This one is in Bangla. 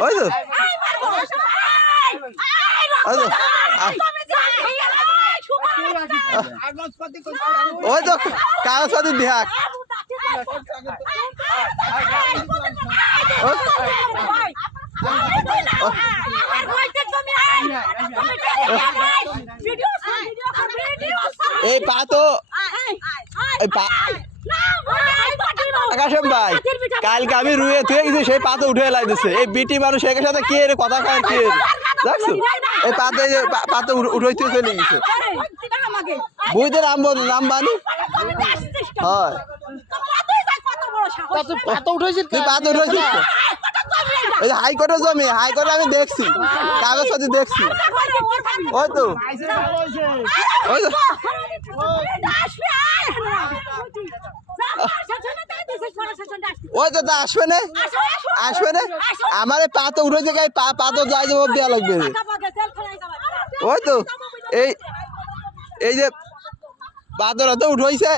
ওই তো ওই তো কাগজপাতি দেখ এই পা তো আকাশম ভাই কালকে আমি রুয়ে তুই কিছু সেই পা তো উঠে লাই দিচ্ছে এই বিটি মানুষ একের সাথে কে রে কথা কয় কে দেখছো এই পাতে পাতে উঠাইতে চলে গেছে বুঝতে নাম বানি হয় হাইকোর্টে জমি হাইকোর্টে আমি দেখছি কাগজপত্র দেখছি ওই তো ওই তো আসবে না আসবে না আমার পা তো উঠেছে পা তো যাই যাবো দেওয়া লাগবে ওই তো এই যে পাথর তো উঠেছে